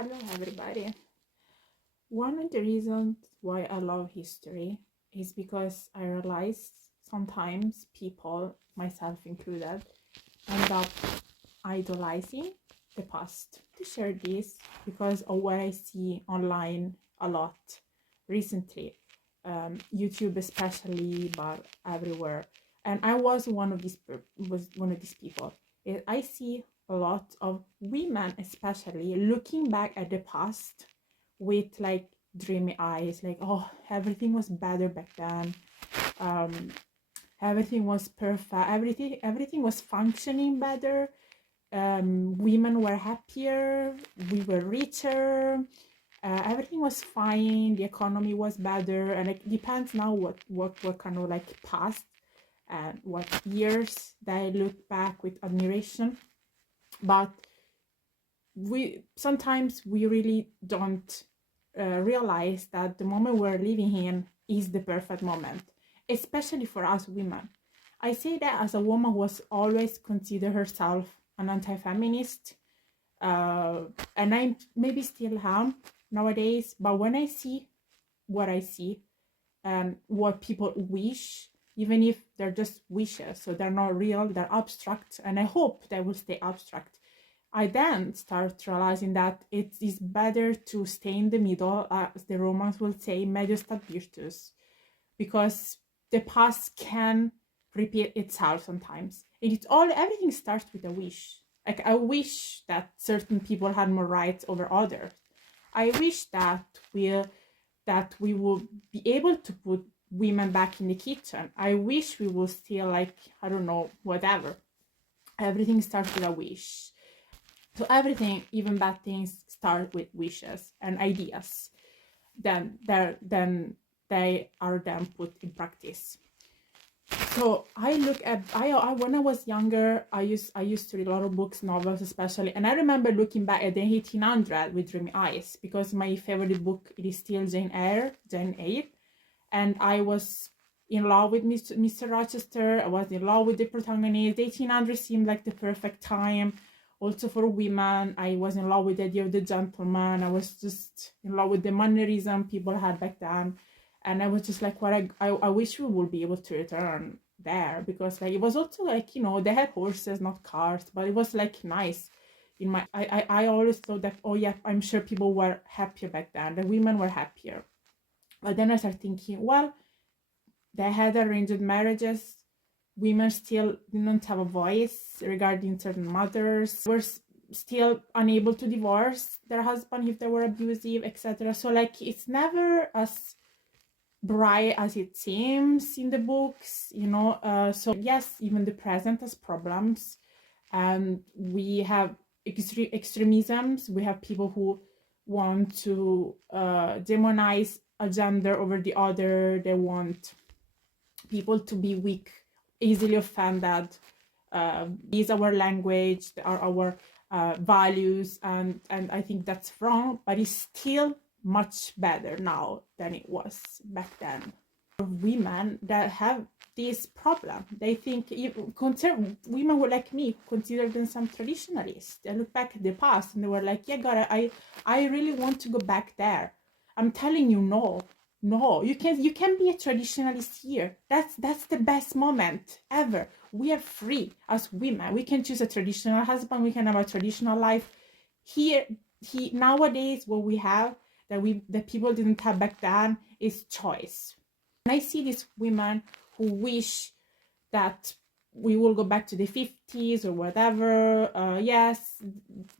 Hello, everybody. One of the reasons why I love history is because I realize sometimes people, myself included, end up idolizing the past. To share this because of what I see online a lot recently, YouTube especially, but everywhere. And I was one of these people. I see a lot of women, especially, looking back at the past with like dreamy eyes, like, oh, everything was better back then. Um, everything was perfect. Everything was functioning better. Women were happier. We were richer. Everything was fine. The economy was better, and it depends now what kind of like past and what years they look back with admiration. But we sometimes we really don't realize that the moment we're living in is the perfect moment, especially for us women. I say that as a woman who has always considered herself an anti-feminist, and I maybe still am nowadays. But when I see what I see and what people wish, even if they're just wishes, so they're not real, they're abstract, and I hope they will stay abstract, I then start realizing that it is better to stay in the middle, as the Romans will say, medio stat virtus, because the past can repeat itself sometimes. Everything starts with a wish. Like, I wish that certain people had more rights over others. I wish that we will be able to put women back in the kitchen. I wish we will still, like, I don't know, whatever. Everything starts with a wish. So everything, even bad things, start with wishes and ideas. Then they are then put in practice. So I look at I when I was younger, I used to read a lot of books, novels especially, and I remember looking back at the 1800 with dreamy eyes, because my favorite book, it is still Jane Eyre, and I was in love with Mr. Rochester. I was in love with the protagonist. The 1800 seemed like the perfect time. Also for women, I was in love with the idea of the gentleman. I was just in love with the mannerism people had back then. And I was just like, I wish we would be able to return there, because like it was also like, they had horses, not cars, but it was like nice. I always thought that, oh yeah, I'm sure people were happier back then. The women were happier. But then I started thinking, well, they had arranged marriages. Women still didn't have a voice regarding certain matters, were still unable to divorce their husband if they were abusive, etc. So like it's never as bright as it seems in the books, so yes, even the present has problems, and we have extremisms. We have people who want to demonize a gender over the other. They want people to be weak, easily offended. Is our language, are our values, and I think that's wrong, but it's still much better now than it was back then. Women that have this problem, they think, women were like me, consider them some traditionalists. They look back at the past and they were like, yeah, God, I really want to go back there. I'm telling you, no, you can be a traditionalist here. That's the best moment ever. We are free as women. We can choose a traditional husband. We can have a traditional life. Nowadays, what we have that people didn't have back then is choice. And I see these women who wish that we will go back to the 50s or whatever. Yes,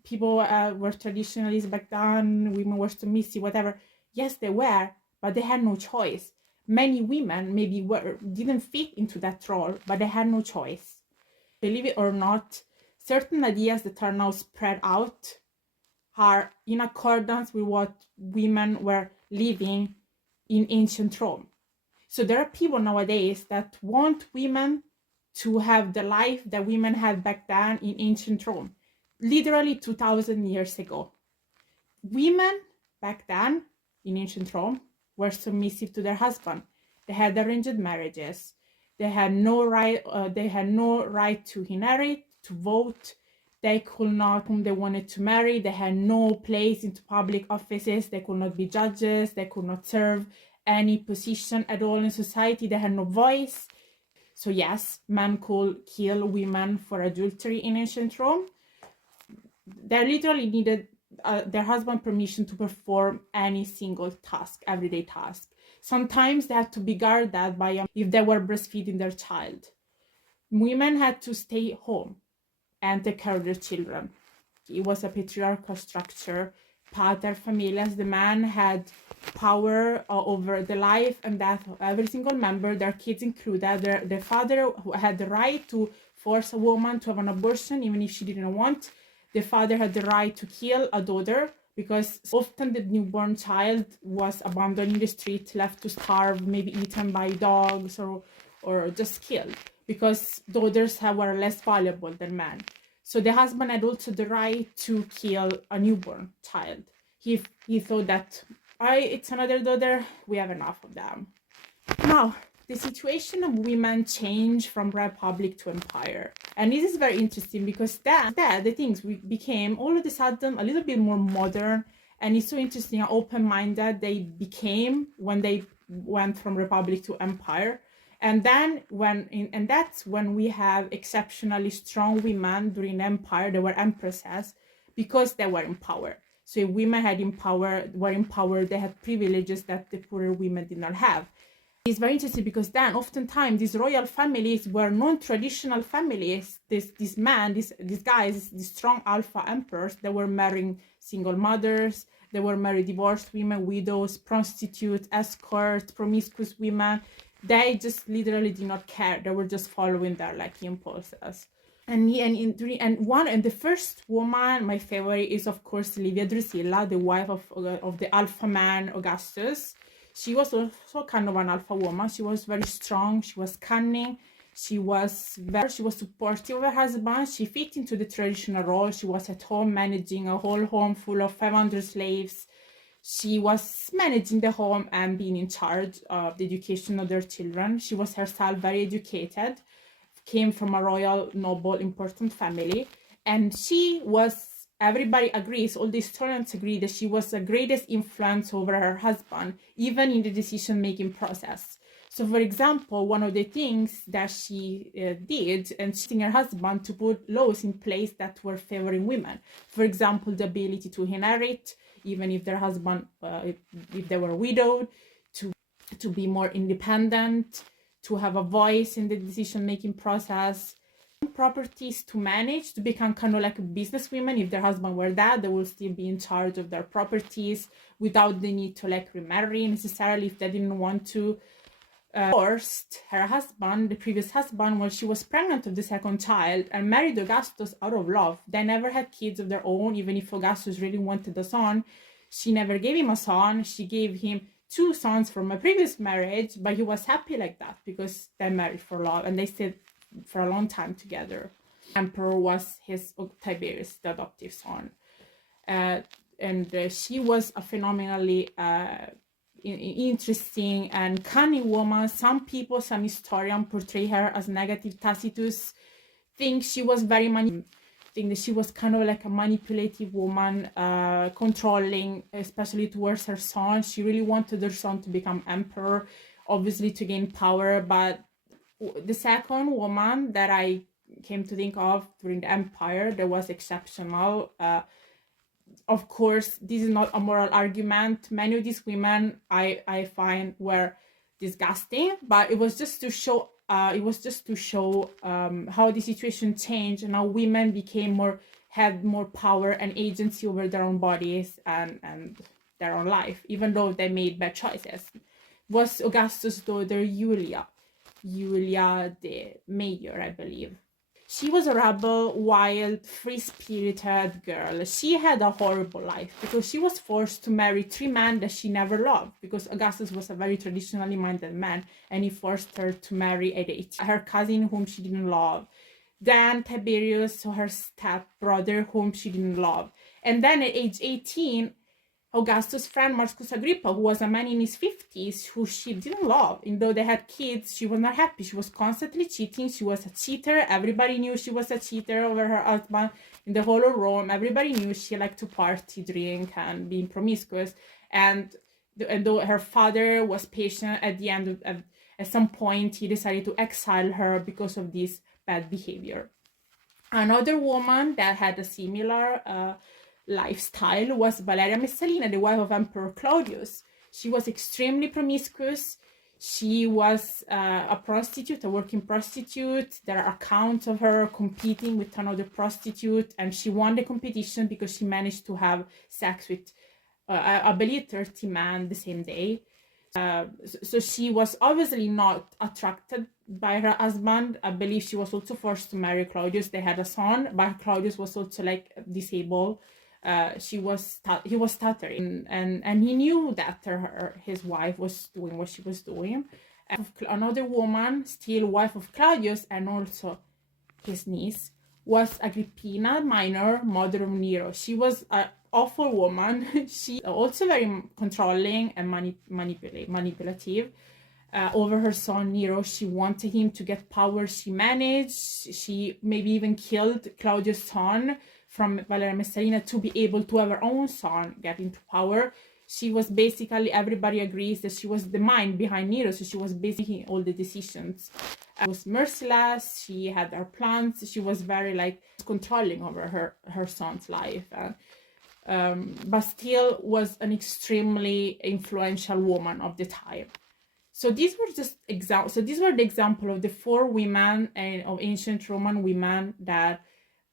people were traditionalists back then. Women were submissive, whatever. Yes, they were, but they had no choice. Many women maybe didn't fit into that role, but they had no choice. Believe it or not, certain ideas that are now spread out are in accordance with what women were living in ancient Rome. So there are people nowadays that want women to have the life that women had back then in ancient Rome, literally 2,000 years ago. Women back then in ancient Rome were submissive to their husband. They had arranged marriages. They had no right. They had no right to inherit, to vote. They could not whom they wanted to marry. They had no place into public offices. They could not be judges. They could not serve any position at all in society. They had no voice. So yes, men could kill women for adultery in ancient Rome. They literally needed their husband permission to perform any single task, everyday task. Sometimes they had to be guarded by if they were breastfeeding their child. Women had to stay home and take care of their children. It was a patriarchal structure, pater familias. The man had power over the life and death of every single member, their kids included. The father had the right to force a woman to have an abortion even if she didn't want. The father had the right to kill a daughter, because often the newborn child was abandoned in the street, left to starve, maybe eaten by dogs or just killed, because daughters were less valuable than men. So the husband had also the right to kill a newborn child. He thought that, it's another daughter, we have enough of them. Now, the situation of women changed from republic to empire. And this is very interesting, because then the things we became all of a sudden a little bit more modern. And it's so interesting how open-minded they became when they went from republic to empire. And then that's when we have exceptionally strong women during empire. They were empresses because they were in power. So if women were in power, they had privileges that the poorer women did not have. It's very interesting because then oftentimes these royal families were non-traditional families. These guys, these strong alpha emperors, they were marrying single mothers, they were marrying divorced women, widows, prostitutes, escorts, promiscuous women. They just literally did not care. They were just following their impulses. And the first woman, my favorite, is of course Livia Drusilla, the wife of the alpha man Augustus. She was also kind of an alpha woman. She was very strong. She was cunning. She was supportive of her husband. She fit into the traditional role. She was at home managing a whole home full of 500 slaves. She was managing the home and being in charge of the education of their children. She was herself very educated, came from a royal, noble, important family. And she was, everybody agrees, all the historians agree that she was the greatest influence over her husband, even in the decision-making process. So, for example, one of the things that she did, and she her husband to put laws in place that were favoring women. For example, the ability to inherit, even if their husband, if they were widowed, to be more independent, to have a voice in the decision-making process, properties to manage, to become kind of like business women. If their husband were dead, they will still be in charge of their properties without the need to remarry necessarily if they didn't want to. Divorced her husband, the previous husband, while she was pregnant of the second child, and married Augustus out of love. They never had kids of their own. Even if Augustus really wanted a son, she never gave him a son. She gave him 2 sons from a previous marriage, but he was happy like that because they married for love and they stayed for a long time together. Emperor was his Tiberius, the adoptive son. She was a phenomenally interesting and cunning woman. Some people, some historians portray her as negative. Tacitus thinks she was very think that she was kind of like a manipulative woman, controlling, especially towards her son. She really wanted her son to become emperor, obviously to gain power. But the second woman that I came to think of during the empire that was exceptional, of course, this is not a moral argument. Many of these women I find were disgusting, but it was just to show how the situation changed and how women had more power and agency over their own bodies and their own life, even though they made bad choices. Was Augustus' daughter Julia the Mayor, I believe. She was a rebel, wild, free-spirited girl. She had a horrible life because she was forced to marry 3 men that she never loved, because Augustus was a very traditionally minded man and he forced her to marry at 18. Her cousin whom she didn't love. Then Tiberius, her step brother whom she didn't love. And then at age 18, Augustus' friend Marcus Agrippa, who was a man in his 50s, who she didn't love. Even though they had kids, she was not happy. She was constantly cheating. She was a cheater. Everybody knew she was a cheater over her husband in the whole of Rome. Everybody knew she liked to party, drink, and being promiscuous. And though her father was patient, at the end of at some point, he decided to exile her because of this bad behavior. Another woman that had a similar lifestyle was Valeria Messalina, the wife of Emperor Claudius. She was extremely promiscuous. She was a prostitute, a working prostitute. There are accounts of her competing with another prostitute, and she won the competition because she managed to have sex with, I believe, 30 men the same day. So she was obviously not attracted by her husband. I believe she was also forced to marry Claudius. They had a son, but Claudius was also like disabled. He was stuttering, and he knew that his wife was doing what she was doing. And another woman, still wife of Claudius, and also his niece, was Agrippina Minor, mother of Nero. She was an awful woman. She also very controlling and manipulative over her son Nero. She wanted him to get power. She managed. She maybe even killed Claudius' son from Valeria Messalina to be able to have her own son get into power. She was basically, everybody agrees that she was the mind behind Nero, so she was basically all the decisions. She was merciless. She had her plans. She was very like controlling over her son's life, but still was an extremely influential woman of the time. So these were just examples. So these were the example of the 4 women of ancient Roman women that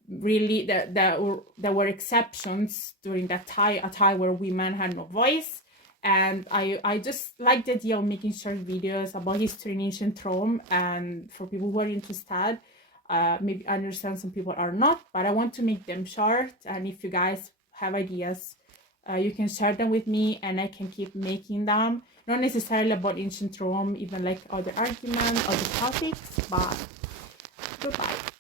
really that were exceptions during that time, a time where women had no voice. And I just like the idea of making short videos about history in ancient Rome, and for people who are interested. Maybe I understand some people are not, but I want to make them short. And if you guys have ideas, you can share them with me, and I can keep making them. Not necessarily about ancient Rome, even like other arguments, other topics, but goodbye.